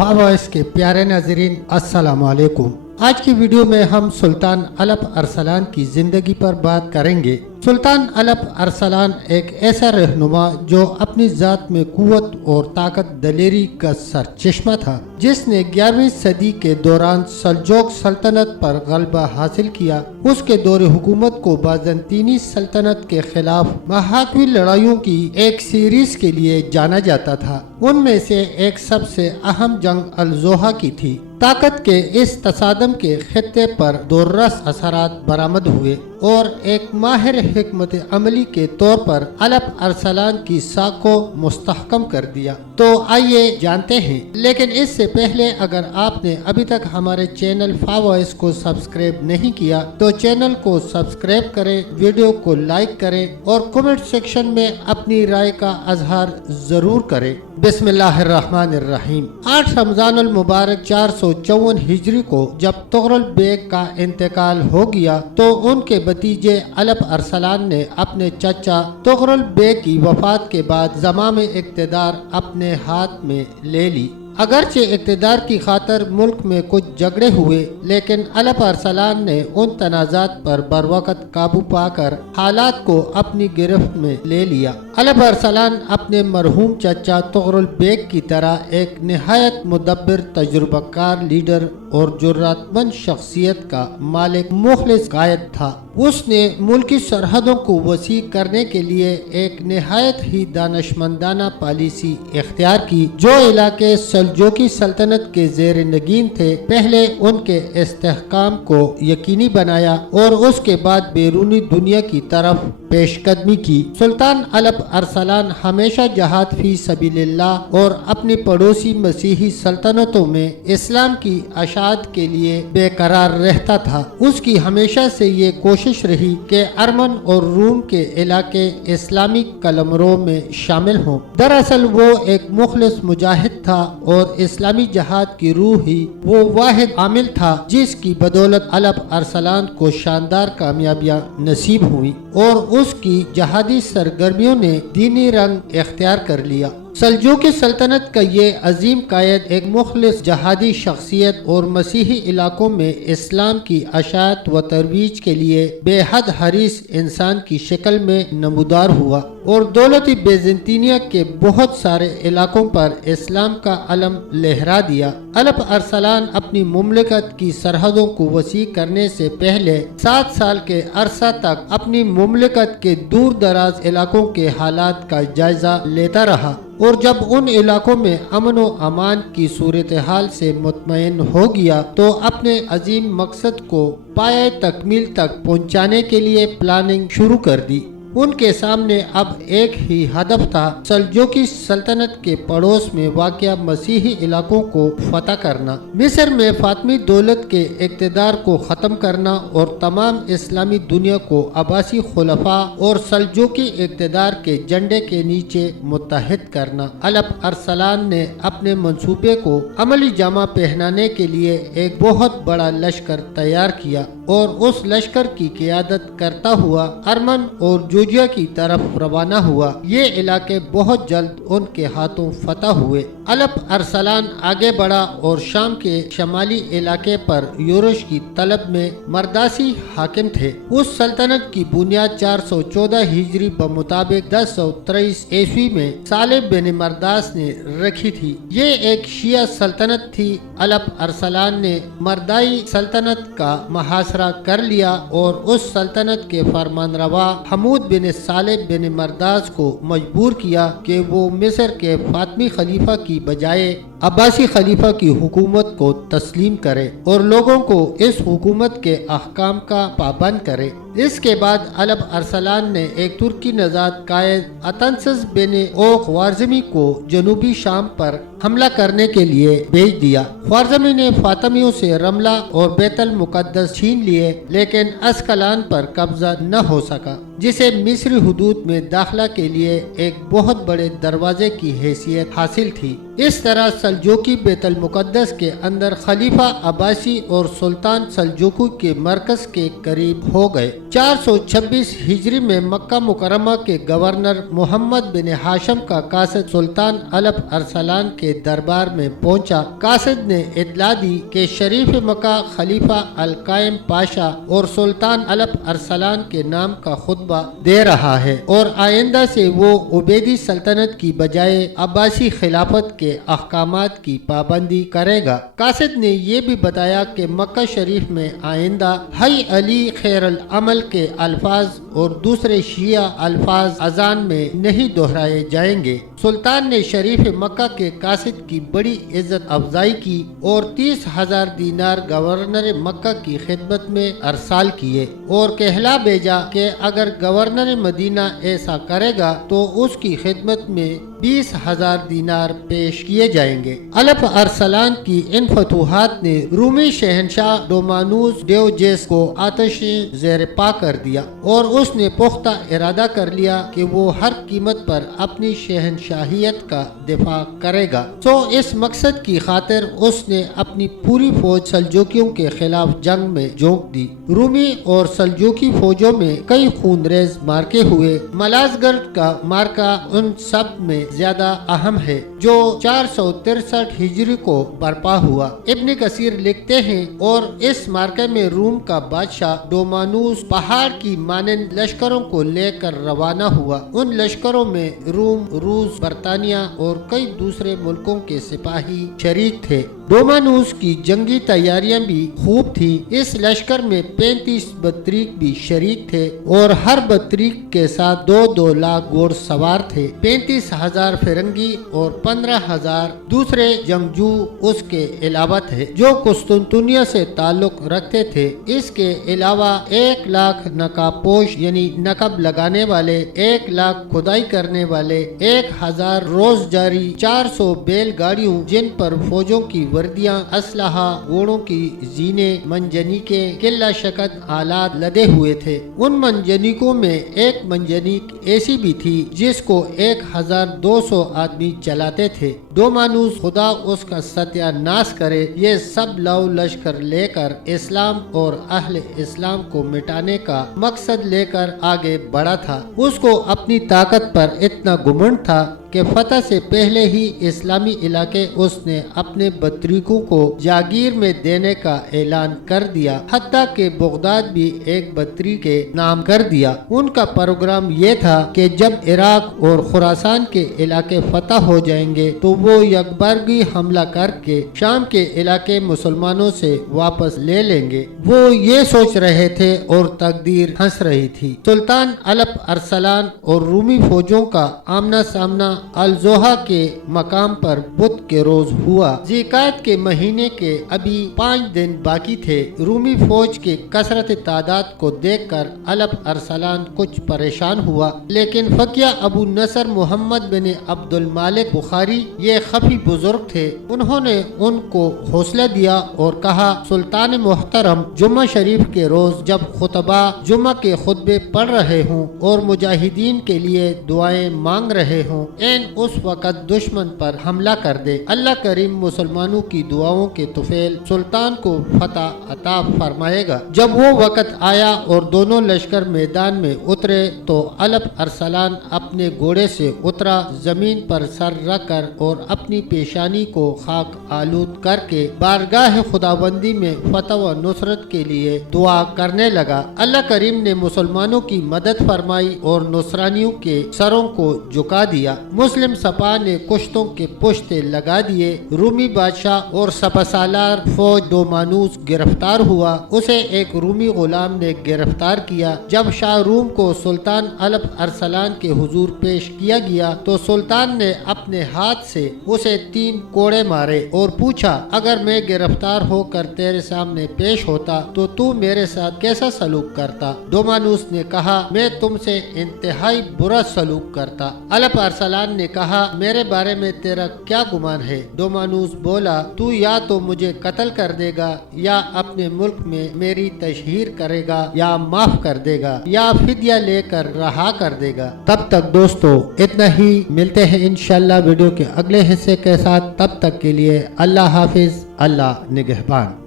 Followers के प्यारे नाज़रीन अस्सलाम वालेकुम। आज की वीडियो में हम सुल्तान अलप अरसलान की जिंदगी पर बात करेंगे। सुल्तान अलप अरसलान एक ऐसा रहनुमा जो अपनी जात में कुव्वत और ताकत दलेरी का सरचश्मा था, जिसने 11वीं सदी के दौरान सल्जोक सल्तनत पर गलबा हासिल किया। उसके दौरे हुकूमत को बाज़ंतीनी सल्तनत के खिलाफ महाकवी लड़ाइयों की एक सीरीज के लिए जाना जाता था। उनमें से एक सबसे अहम जंग अल-जोहा की थी। ताकत के इस तसादम के खित्ते पर दुर्रस असरात बरामद हुए और एक माहिर हिकमत अमली के तौर पर अलप अरसलान की साख को मुस्तहकम कर दिया। तो आइए जानते हैं, लेकिन इससे पहले अगर आपने अभी तक हमारे चैनल फॉलोअर्स को सब्सक्राइब नहीं किया तो चैनल को सब्सक्राइब करें, वीडियो को लाइक करें और कमेंट सेक्शन में अपनी राय का इजहार जरूर करें। बिस्मिल्लाहिर्रहमानिर्रहीम। 8 रमजानुल मुबारक 454 हिजरी को जब तुगरुल बेग का इंतकाल हो गया तो उनके भतीजे अलप अरसलान ने अपने चचा तुगरुल बेग की वफात के बाद ज़माम इक़्तिदार अपने हाथ में ले ली। अगरचे इक़्तिदार की खातर मुल्क में कुछ झगड़े हुए, लेकिन अलप अरसलान ने उन तनाज़ात पर बरवक़्त काबू पाकर हालात को अपनी गिरफ्त में ले लिया। अलप अरसलान अपने मरहूम चचा तुगरुल बेग की तरह एक निहायत मुदब्बिर, तजुर्बाकार लीडर और जुर्रतमंद शख्सियत का मालिक मुखलिस कायद था। उसने मुल्की सरहदों को वसी करने के लिए एक निहायत ही दानिशमंदाना पॉलिसी इख्तियार की। जो इलाके सल्जोकी सल्तनत के ज़ेर नगीन थे, पहले उनके इस्तेहकाम को यकीनी बनाया और उसके बाद बैरूनी दुनिया की तरफ पेशकदमी की। सुल्तान अलप अरसलान हमेशा जहाद फी सबीलिल्लाह और अपनी पड़ोसी मसीही सल्तनतों में इस्लाम की अशात के लिए बेकरार रहता था। उसकी हमेशा से ये कोशिश रही कि अरमन और रूम के इलाके इस्लामी कलमरों में शामिल हों। दरअसल वो एक मुखलिस मुजाहिद था और इस्लामी जहाद की रूह ही वो वाहिद आमिल था जिसकी बदौलत अलप अरसलान को शानदार कामयाबियां नसीब हुई और उसकी जहादी सरगर्मियों ने दीनी रंग इख्तियार कर लिया। सल्जूकी सल्तनत का ये अजीम कायद एक मुखलिस जहादी शख्सियत और मसीही इलाकों में इस्लाम की अशात व तरवीज के लिए बेहद हरीस इंसान की शक्ल में नमूदार हुआ और दौलती बेज़ंतीनिया के बहुत सारे इलाकों पर इस्लाम का अलम लहरा दिया। अलप अरसलान अपनी मुमलिकत की सरहदों को वसी करने से पहले 7 साल के अरसा तक अपनी मुमलिकत के दूर दराज इलाकों के हालात का जायजा लेता रहा और जब उन इलाकों में अमन व अमान की सूरत हाल से मुतमईन हो गया तो अपने अजीम मकसद को पाए तकमील तक पहुंचाने के लिए प्लानिंग शुरू कर दी। उनके सामने अब एक ही हदफ था, सल्जूकी सल्तनत के पड़ोस में वाक़या मसीही इलाकों को फतह करना, मिस्र में फातमी दौलत के इक़्तिदार को ख़त्म करना और तमाम इस्लामी दुनिया को अब्बासी खुलफा और सल्जूकी इक़्तिदार के झंडे के नीचे मुत्तहिद करना। अलप अरसलान ने अपने मंसूबे को अमली जामा पहनाने के लिए एक बहुत बड़ा लश्कर तैयार किया और उस लश्कर की क़ियादत करता हुआ अरमन और जूजिया की तरफ रवाना हुआ। ये इलाके बहुत जल्द उनके हाथों फतह हुए। अलप अरसलान आगे बढ़ा और शाम के शमाली इलाके पर यूरोश की तलब में मर्दासी हाकिम थे। उस सल्तनत की बुनियाद 414 हिजरी बमुताबिक 1023 ईस्वी में सालेह बिन मरदास ने रखी थी। ये एक शिया सल्तनत थी। अलप अरसलान ने मर्दाई सल्तनत का मुहासरा कर लिया और उस सल्तनत के फरमानरवा हमूद बिन सालेह बिन मरदास को मजबूर किया कि वो मिस्र के फातमी खलीफा की बजाय अब्बासी खलीफा की हुकूमत को तस्लीम करे और लोगों को इस हुकूमत के अहकाम का पाबंद करे। इसके बाद अलप अरसलान ने एक तुर्की नजात कायद अतंसस बिन ओ ख्वारज़मी को जनूबी शाम पर हमला करने के लिए भेज दिया। ख्वारज़मी ने फातमियों से रमला और बैतुल मुक़द्दस छीन लिए, लेकिन अस्कलान पर कब्जा न हो सका, जिसे मिस्री हुदूद में दाखिला के लिए एक बहुत बड़े दरवाजे की हैसियत हासिल थी। اس طرح سلجوقی بیت المقدس کے اندر خلیفہ عباسی اور سلطان سلجوقی کے مرکز کے قریب ہو گئے۔ 426 ہجری میں مکہ مکرمہ کے گورنر محمد بن ہاشم کا قاصد سلطان الپ ارسلان کے دربار میں پہنچا۔ قاصد نے اطلاع دی کہ شریف مکہ خلیفہ القائم پاشا اور سلطان الپ ارسلان کے نام کا خطبہ دے رہا ہے اور آئندہ سے وہ عبیدی سلطنت کی بجائے عباسی خلافت کے احکامات کی پابندی کرے گا۔ قاصد نے یہ بھی بتایا کہ مکہ شریف میں آئندہ حی علی خیر العمل کے الفاظ اور دوسرے شیعہ الفاظ اذان میں نہیں دہرائے جائیں گے۔ سلطان نے شریف مکہ کے قاصد کی بڑی عزت افزائی کی اور 30,000 دینار گورنر مکہ کی خدمت میں ارسال کیے اور کہلا بھیجا کہ اگر گورنر مدینہ ایسا کرے گا تو اس کی خدمت میں 20,000 دینار پیش کیے جائیں گے۔ الپ ارسلان کی ان فتوحات نے رومی شہنشاہ ڈومانوس ڈیوجیس کو آتش زیر پا کر دیا اور اس نے پختہ ارادہ کر لیا کہ وہ ہر قیمت پر اپنی شہنشاہیت کا دفاع کرے گا۔ سو اس مقصد کی خاطر اس نے اپنی پوری فوج سلجوکیوں کے خلاف جنگ میں جھونک دی۔ رومی اور سلجوکی فوجوں میں کئی خونریز مارکے ہوئے۔ ملازگرڈ کا مارکا ان سب میں زیادہ اہم ہے جو 463 ہجری کو برپا ہوا۔ ابن کثیر لکھتے ہیں اور اس مارکے میں روم کا بادشاہ ڈومانوس پہاڑ کی مانند لشکروں کو لے کر روانہ ہوا۔ ان لشکروں میں روم، روس، برطانیہ اور کئی دوسرے ملکوں کے سپاہی شریک تھے۔ ڈومانوس کی جنگی تیاریاں بھی خوب تھی۔ اس لشکر میں 35 بطریق بھی شریک تھے اور ہر بطریق کے ساتھ 2 لاکھ گھوڑ سوار تھے۔ 35,000 فرنگی اور 15,000 دوسرے جنگجو اس کے علاوہ تھے جو قسطنطنیہ سے تعلق رکھتے تھے۔ اس کے علاوہ 1 لاکھ نقاب پوش یعنی نقب لگانے والے، 1 لاکھ کھدائی کرنے والے، 1,000 روز جاری، 400 بیل گاڑیوں جن پر فوجوں کی وردیاں، اسلحہ، گھوڑوں کی زینے، منجنیکیں، قلعہ شکن آلات لدے ہوئے تھے۔ ان منجنیکوں میں ایک منجنیک ایسی بھی تھی جس کو 1,200 آدمی چلاتے تھے۔ ڈومانوس خدا اس کا ستیہ ناش کرے یہ سب لو لشکر لے کر اسلام اور اہل اسلام کو مٹانے کا مقصد لے کر آگے بڑھا تھا۔ اس کو اپنی طاقت پر اتنا گمنڈ تھا کہ فتح سے پہلے ہی اسلامی علاقے اس نے اپنے بطریقوں کو جاگیر میں دینے کا اعلان کر دیا، حتیٰ کہ بغداد بھی ایک بطریق کے نام کر دیا۔ ان کا پروگرام یہ تھا کہ جب عراق اور خراسان کے علاقے فتح ہو جائیں گے تو وہ یکبارگی حملہ کر کے شام کے علاقے مسلمانوں سے واپس لے لیں گے۔ وہ یہ سوچ رہے تھے اور تقدیر ہنس رہی تھی۔ سلطان الپ ارسلان اور رومی فوجوں کا آمنا سامنا الزوہا کے مقام پر بدھ کے روز ہوا۔ ذیقعد کے مہینے کے ابھی 5 دن باقی تھے۔ رومی فوج کے کثرت تعداد کو دیکھ کر الپ ارسلان کچھ پریشان ہوا، لیکن فقیہ ابو نصر محمد بن عبد المالک بخاری یہ خفی بزرگ تھے۔ انہوں نے ان کو حوصلہ دیا اور کہا، سلطان محترم، جمعہ شریف کے روز جب خطبہ جمعہ کے خطبے پڑھ رہے ہوں اور مجاہدین کے لیے دعائیں مانگ رہے ہوں، اس وقت دشمن پر حملہ کر دے۔ اللہ کریم مسلمانوں کی دعاؤں کے طفیل سلطان کو فتح عطا فرمائے گا۔ جب وہ وقت آیا اور دونوں لشکر میدان میں اترے تو الپ ارسلان اپنے گھوڑے سے اترا، زمین پر سر رکھ کر اور اپنی پیشانی کو خاک آلود کر کے بارگاہ خداوندی میں فتح و نصرت کے لیے دعا کرنے لگا۔ اللہ کریم نے مسلمانوں کی مدد فرمائی اور نصرانیوں کے سروں کو جھکا دیا۔ مسلم سپاہ نے کشتوں کے پشتے لگا دیے۔ رومی بادشاہ اور سپاسالار فوج ڈومانوس گرفتار ہوا۔ اسے ایک رومی غلام نے گرفتار کیا۔ جب شاہ روم کو سلطان الپ ارسلان کے حضور پیش کیا گیا تو سلطان نے اپنے ہاتھ سے اسے 3 کوڑے مارے اور پوچھا، اگر میں گرفتار ہو کر تیرے سامنے پیش ہوتا تو تو میرے ساتھ کیسا سلوک کرتا؟ ڈومانوس نے کہا، میں تم سے انتہائی برا سلوک کرتا۔ الپ ارسلان نے کہا، میرے بارے میں تیرا کیا گمان ہے؟ ڈومانوس بولا، تو یا تو مجھے قتل کر دے گا یا اپنے ملک میں میری تشہیر کرے گا یا معاف کر دے گا یا فدیہ لے کر رہا کر دے گا۔ تب تک دوستو اتنا ہی، ملتے ہیں انشاءاللہ ویڈیو کے اگلے اگلے حصے کے ساتھ، تب تک کے لیے اللہ حافظ، اللہ نگہبان۔